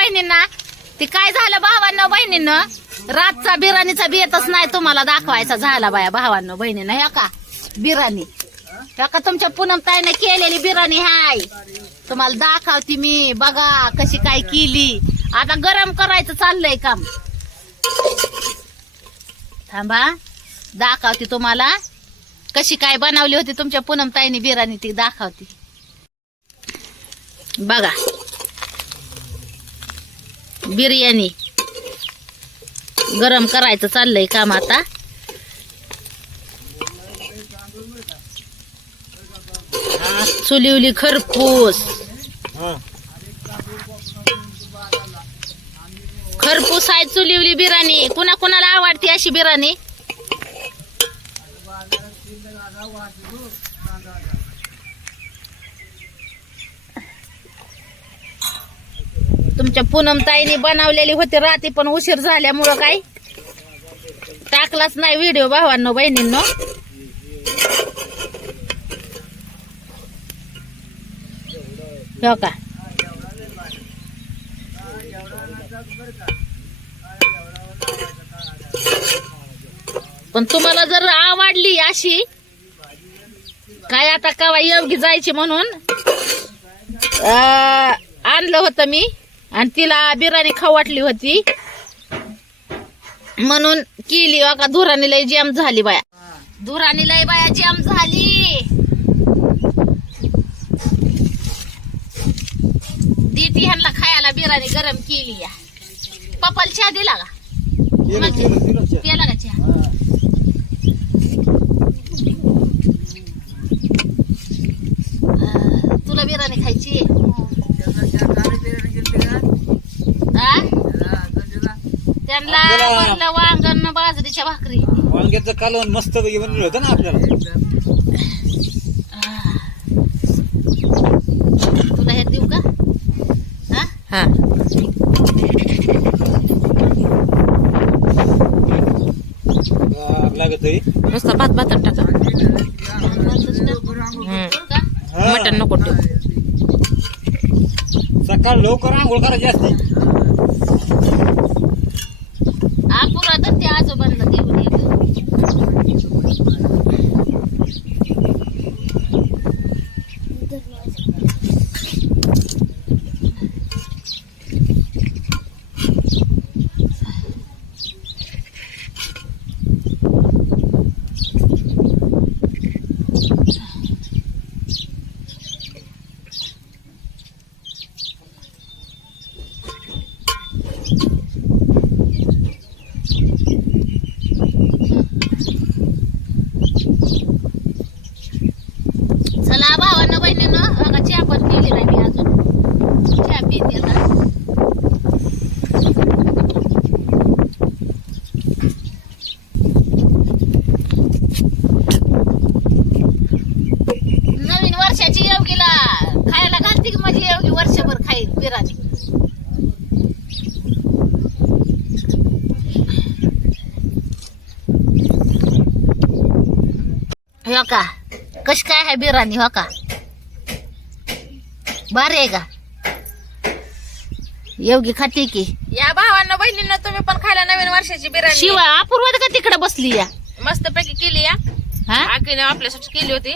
बहिणींना, ती काय झालं भावांनो बहिणींना, रातचा बिर्याणीचा बेतच नाही तुम्हाला दाखवायचा झाला बाया भावांनो बहिणींना. ह्या का बिर्याणी, ह्या का तुमच्या पूनम ताईने केलेली बिर्याणी हाय, तुम्हाला दाखवते मी. बघा कशी काय केली. आता गरम करायचं चाललंय काम. थांबा दाखवते तुम्हाला कशी काय बनवली होती तुमच्या पूनम ताईने बिर्याणी, ती दाखवते. बघा बिर्याणी गरम करायचं चाललंय काम आता. चुलीवली खरपूस, खरपूस आहे चुलीवली बिर्याणी. कुणा कुणाला आवडते अशी बिर्याणी? तुमच्या पूनम ताईने बनवलेली होती रात्री, पण उशीर झाल्यामुळं काही टाकलाच नाही व्हिडिओ भावांनो बहिणींनो. हो का, पण तुम्हाला जर आवडली अशी काय, आता कवा योगी जायची म्हणून आणलं होतं मी, आणि तिला बिर्याणी खाऊ वाटली होती म्हणून केली. का धुराणी लय जॅम झाली बाया, धुराणी लय बाया जॅम झाली. देती ह्यांना खायला बिर्याणी गरम केली. या पप्पाला चहा दिला का? प्याला का चहा? तुला बिर्याणी खायची? त्यांना बनलं वांगण बाजरीच्या भाकरी, वांग्याचं कालवण मस्त बनवलं होतं ना आपल्याला. तुला हे देऊ का? हा लागत नुसता भात भात टाका, मटण नको ठेवू. सकाळ लवकर आंघोळ करायची असते. आपुरा तर त्या आजोबांना देऊन येतो. चला भावांना बहिणीनं, बघा चहा पण पिली नाही मी अजून, चहा पिते आता. नवीन वर्षाची योगीला खायला घालते की माझी योगी वर्षभर खाईल बिर्याणी. हो का, कशी काय आहे बिर्याणी? हो का, भारी आहे का? योगी खाते की? या भावांना बहिणींना तुम्ही पण खायला नवीन वर्षाची बिर्याणी शिवा अपूर्वा का तिकडे बसली या? मस्त पैकी केली. या हा आकीने आपल्यासाठी केली होती.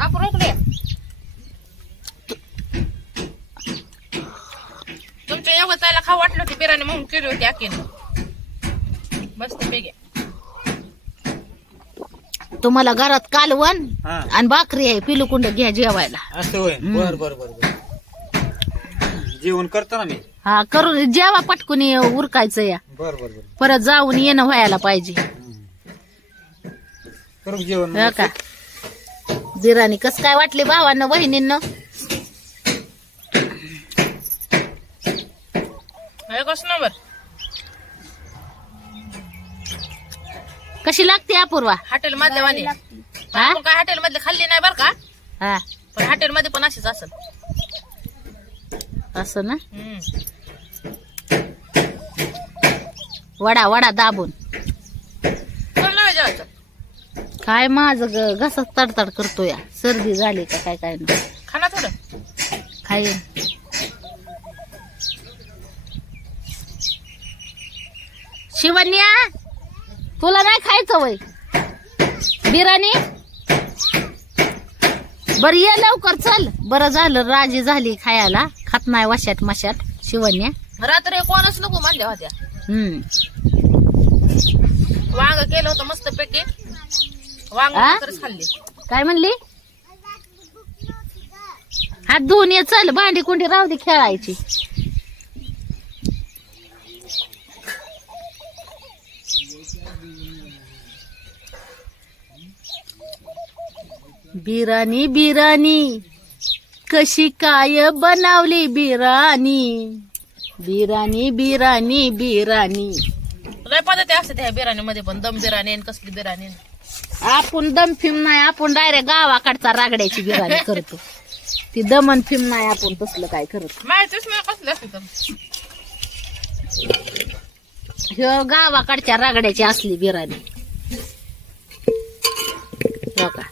अपूर्वाकडे तुमच्या योगताला खाऊ वाटलं होती बिर्याणी म्हणून केली होती आकीने मस्त पैकी. तुम्हाला घरात कालवण हा. आणि भाकरी आहे, पिलुकुंड घ्या जेवायला. असं होय. बर बर बर बर. जेवण करतो ना मी. हा करून जेवा पटकून उरकायचं या, बर बर बर. परत जाऊन येणं व्हायला पाहिजे. करू जेवण. हो का, बिर्याणी कस काय वाटली भावांना बहिणींना? एकच नंबर. कशी लागते अपूर्वा? हॉटेल मधल्या वाणी. हा आपण काय हॉटेल मधले खाल्ली नाही बर का, हा पण हॉटेल मध्ये पण अशीच असेल. असं ना, वडा वडा दाबून जेवायचं. काय माझं घसा तडतड करतो या, सर्दी झाली का काय काय ना, खाना थोडं खाय शिवन्या तुला नाही खायचं वय बिर्याणी? बर ये लवकर चल. बरं झालं राजी झाली खायला, खात नाही वशात मशात शिवन्या. रात्री कोणच नको म्हणल्या होत्या. वांग केलं होतं मस्त पैकी, वांग आ? तरच खाल्ली. काय म्हणली? हात धुवून ये चल, भांडी कुंडी राहू दे खेळायची. बिर्याणी बिर्याणी कशी काय बनवली बिर्याणी, बिर्याणी बिर्याणी बिर्याणी. लय पद्धती असते त्या बिर्याणी मध्ये पण, दम बिर्याणी आणि कसली बिर्याणी. आपण दम फिम नाही, आपण डायरेक्ट गावाकडचा रागड्याची बिर्याणी करतो. ती दमन फिम नाही, आपण तसलं काय करत. माहितीच नाही कसली असते तर. ह्यो गावाकडच्या रागड्याची असली बिर्याणी. हो का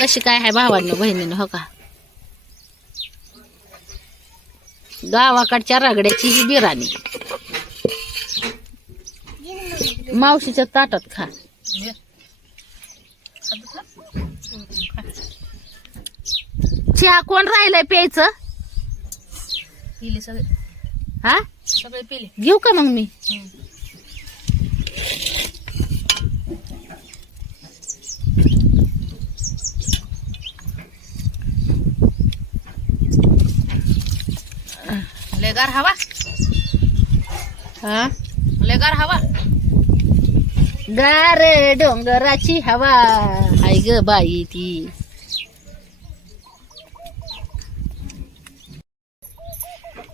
कशी काय आहे भावांनो बहिणीनं, हो का गावाकडच्या रागड्याची ही बिर्याणी. मावशीच्या ताटात खा. ये. चहा कोण राहिलंय प्यायचं? पिली सगळे, हा सगळे पिले. घेऊ का मग मी? लेगार हवा, हा लेगार हवा. गार डोंगराची हवा हाय ग बाई ती.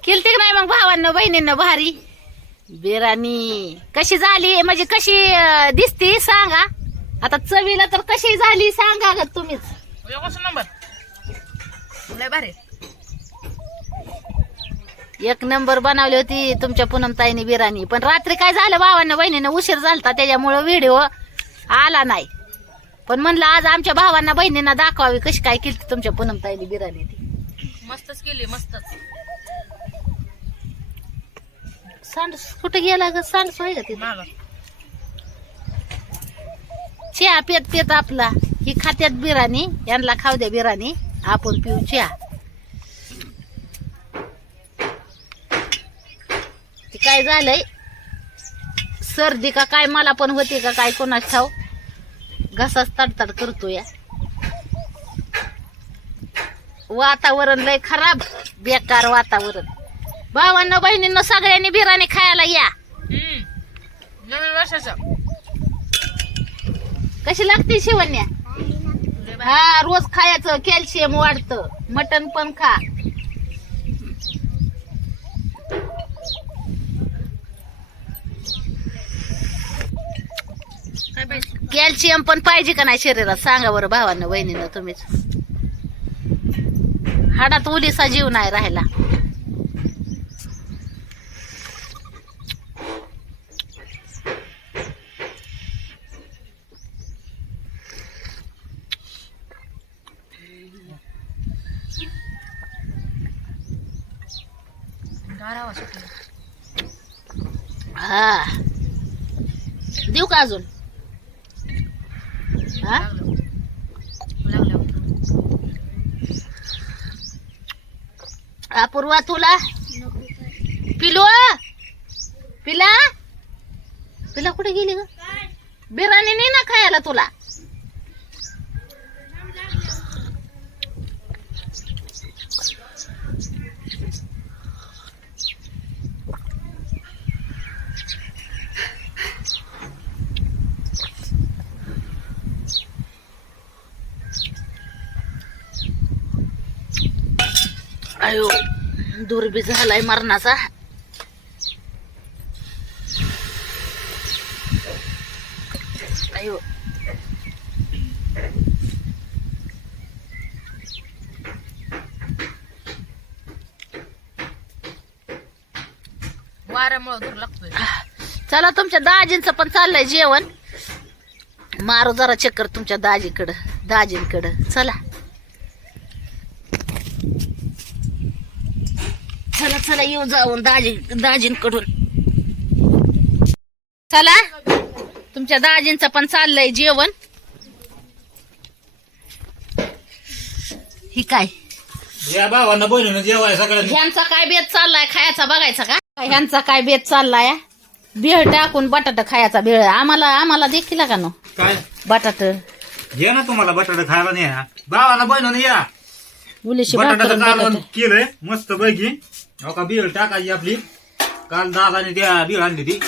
केलते का नाही मग भावांना बहिणींना भारी बिर्याणी? कशी झाली म्हणजे कशी दिसती सांगा. आता चवीला तर कशी झाली सांगा ग तुम्हीच. कसं नंबर लय भारी. एक नंबर बनवली होती तुमच्या पूनमताईने बिर्याणी. पण रात्री काय झालं भावांना बहिणीनं उशीर झालता त्याच्यामुळे व्हिडिओ आला नाही. पण म्हणलं आज आमच्या भावांना बहिणींना दाखवावी कशी काय केली तुमच्या पूनमताईने बिर्याणी. ती मस्तच केली, मस्तच. सांड कुठे गेला ग? सांड सोय ग ती माग चहा पेत पेत आपला ही खात्यात बिर्याणी, यांना खाऊ द्या बिर्याणी, आपण पिऊ चहा. ते काय झालंय सर्दी का काय मला पण होते का काय कोणाच ठाव, घसाच तडतड करतो या. वातावरण लय खराब, बेकार वातावरण. भावांना बहिणींना सगळ्यांनी बिर्याणी खायला या. नवीन वर्षाचं कशी लागते शिवण्या? हा रोज खायचं, कॅल्शियम वाढतं. मटण पण खा. काय पाहिजे? कॅल्शियम पण पाहिजे का नाही शरीरात सांगा बरं भावांना बहिणीनं तुम्हीच. हाडात उलीसा जीव नाही राहिला. गारावा सुटला. हा देऊ का अजून? हा लागलं. अपूर्वा तुला पिलो पिला पिला कुठे गेली ग? बिर्याणी नाही ना खायला तुला? अयो दुर्बी झालाय मरणाचा. अयो वाऱ्यामुळे दूर लागतोय. चला तुमच्या दाजींचं पण चाललंय जेवण. मारू जरा चक्कर तुमच्या दाजींकडं चला. चला चला येऊ जाऊन दाजींकडून. चला तुमच्या दाजींचं पण चाललंय जेवण. ही काय या भावांना बहिणीनं जेवाय सगळ्यांनी. ह्यांचा काय बेत चाललाय खायचा बघायचा का? ह्यांचा काय बेत चाललाय? भेळ टाकून बटाटा खायचा. भेळ आम्हाला देखील का नो काय बटाट घे ना तुम्हाला बटाटा खायला नाही हा. भावांना बहिणीनं या. उलीशी बटाट्याचं भाकर कालवण बटाटे. केलंय मस्त पैकी. हो का बिळ टाकायची आपली. काल दादाने त्या बिळ आणली ती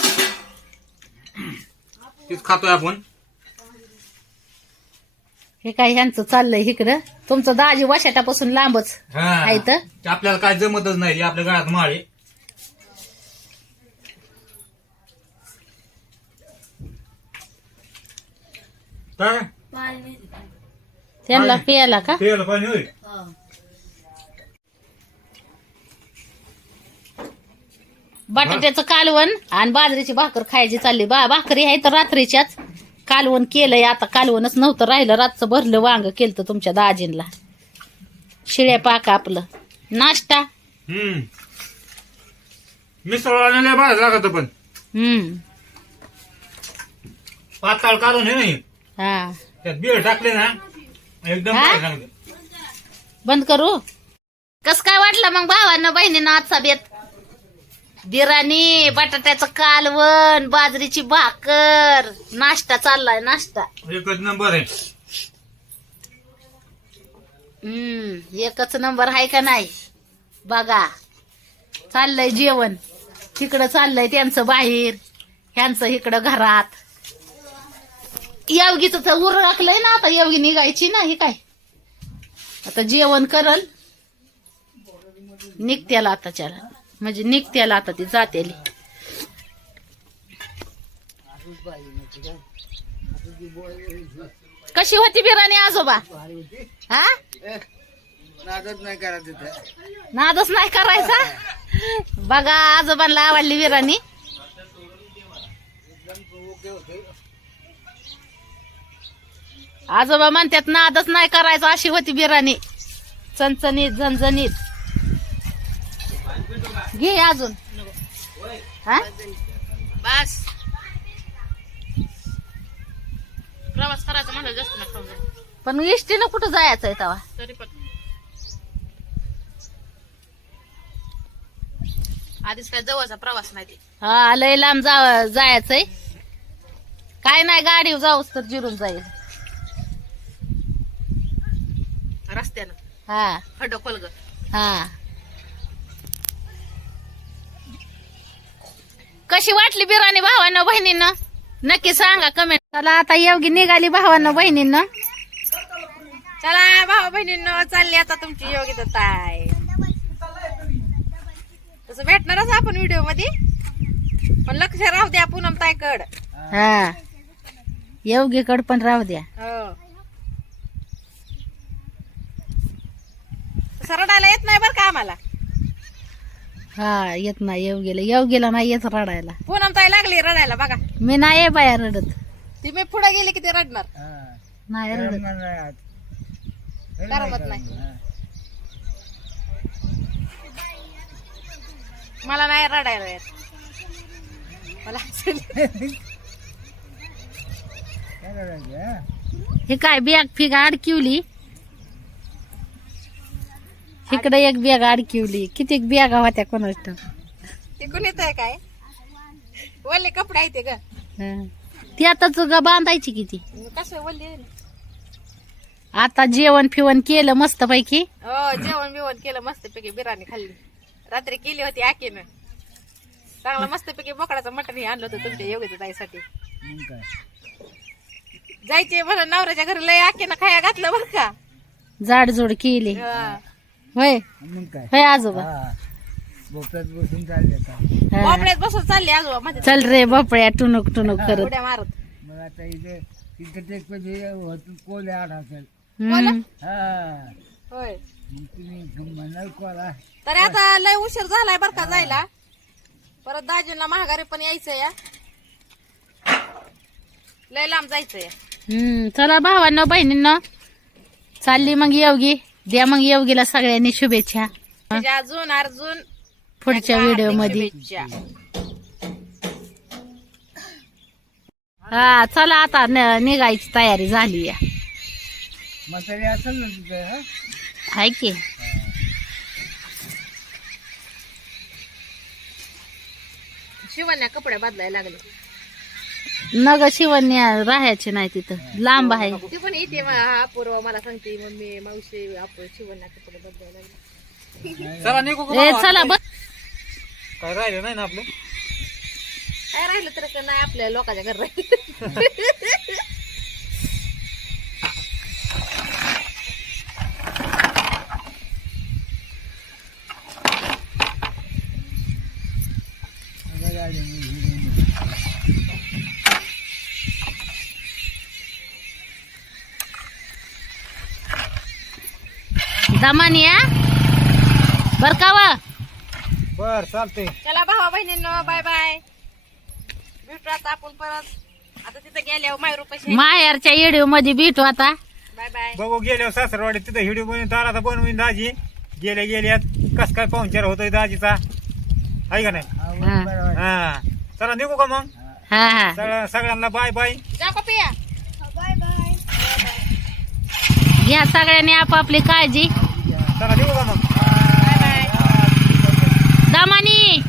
तीच खातोय आपण. हे काय ह्यांचं चाललंय इकडं. तुमचं दाजी वशाटापासून लांबच आहे तर. आपल्याला काय जमतच नाही आपल्या गळ्यात माळे. काय त्यांना प्यायला का? प्यायला पाणी होय. बटाट्याचं कालवण आणि बाजरीची भाकर खायची चालली. भाकरी आहे तर रात्रीच्याच कालवण केलंय. आता कालवणच नव्हतं राहिलं. रातचं भरलं वांग केलं तुमच्या दाजींला. शिळ्या पाका आपलं नाश्ता. मिसळवाला लय भारी लागत पण पाताळ काढून हे नाही हा त्यात बिळ टाकले ना एकदम हा? भारी लागतं. बंद करू. कस काय वाटलं मग भावांना बहिणीनं आजचा बेत? बिर्याणी, बटाट्याचं कालवण, बाजरीची भाकर, नाश्ता चाललाय नाश्ता. एकच नंबर आहे. एकच नंबर आहे का नाही बघा. चाललंय जेवण. तिकडं चाललंय त्यांचं बाहेर, ह्यांचं इकडं घरात. येवगीच उर राखलंय ना आता. येवगी निघायची ना. ही काय आता जेवण करल निघत्याला आताच्याला. म्हणजे निघत्याला आता ती जातेली. कशी होती बिर्याणी आजोबा? हा नादच नाही करायचा. बघा आजोबांना आवडली बिर्याणी. आजोबा म्हणतात नादच नाही करायचा. अशी होती बिर्याणी चणचणीत झणझणीत. घे अजून. हा बस प्रवास करायचा म्हणलं जास्त नाही खाऊ. पण इष्टीनं कुठं जायचंय तेव्हा? तरी पण आधीच काय जवळचा प्रवास नाही ते. हा लय लांब जायचंय. काय नाही गाडीवर जाऊच तर जिरून जाईल. रस्त्यानं हा खड्ड खोलग. हा कशी वाटली बिर्याणी भावांना बहिणींना? नक्की सांगा कमेंट. चला आता येवगी निघाली भावांना बहिणींना. चला भाऊ बहिणींनो चालली आता तुमची योगिता ताई. तसं भेटणारच आपण व्हिडिओ मध्ये. पण लक्ष राहू द्या पूनम ताईकड. हा येवगीकड पण राहू द्या. हो तसं रडायला येत नाही बरं का आम्हाला. हा येत नाही येवगीला नाही येत रडायला. पूनम ताई लागली रडायला बघा. मी नाही बाया रडत. ती मी पुढे गेली की ते रडणार. नाही रडत. करमत नाही. मला नाही रडायला येत. मला हे काय बॅग फिग अडकिवली. इकडे एक बॅग अडकिवली. किती बॅगा होत्या कोणाच ठाऊक. टिकून येत आहे काय? वल्ले कपडे आहे ते ग. ती आताच बांधायची किती. कसं वल्ले. आता जेवण फिवण केलं मस्त पैकी. हो जेवण बिवण केलं मस्त पैकी. बिर्याणी खाल्ली रात्री केली होती आकीनं. चांगलं मस्त पैकी बोकडाचं मटण हे आणलं होतं तुमच्या योग्य ताईसाठी. जायचे म्हणा नवऱ्याच्या घरी लय आकीनं खाया घातलं बरं का. जाडजोड केली हा. होय होय आजोबा. बोबड्यात बसून चालली आजोबा माझ्या. चल रे बापड्या टुनुक टुनुक करत. उड्या मारत. हम्म. होय तरी आता लय उशीर झालाय बर का जायला. परत दाजींना महागारी पण यायचं या. लय लांब जायचं या. चला भावांना बहिणींना चालली मग येवगी. द्या मग येवगीला सगळ्यांनी शुभेच्छा. त्याच्या अजून अर्जुन पुढच्या व्हिडिओ मध्ये. शुभेच्छा. हा चला आता निघायची तयारी झाली या म्हातारी असेल ना तिथं हा? हाय की शिवण्या कपडे बदलायला लागले. नग शिवण्या राहायचे नाही तिथं लांब आहे ती पण येते हा पूर्व मला सांगते मम्मी मावशी आपण शिवण्या कपडे बदलायला लागले. चला निघू का ए भावा? चला बस काय राहिलं नाही ना आपलं. काय राहिलं तर का नाही आपल्या लोकांच्या घर राहिलं. दमानी या बर का वा बर चालतंय. चला भावा बहिणींनो बाय बाय. भेटू आता आपण परत. आता तिथे गेल्यावर माय रुपये. माहेरच्या येडीव मध्ये भेटू आता बाय बाय. बघू गेल्यावर सासरवाडी तिथं हिडीओ बनवून दाराचा बनवून दाजी गेल्यात कस काय पाहुणचार होतोय दाजीचा आहे का नाही. हा हा चला निघू का मग. हा हा सगळ्यांना बाय बाय. जा का पिया. Bye bye. घ्या सगळ्यांनी आपापली काळजी चला निघू का मग.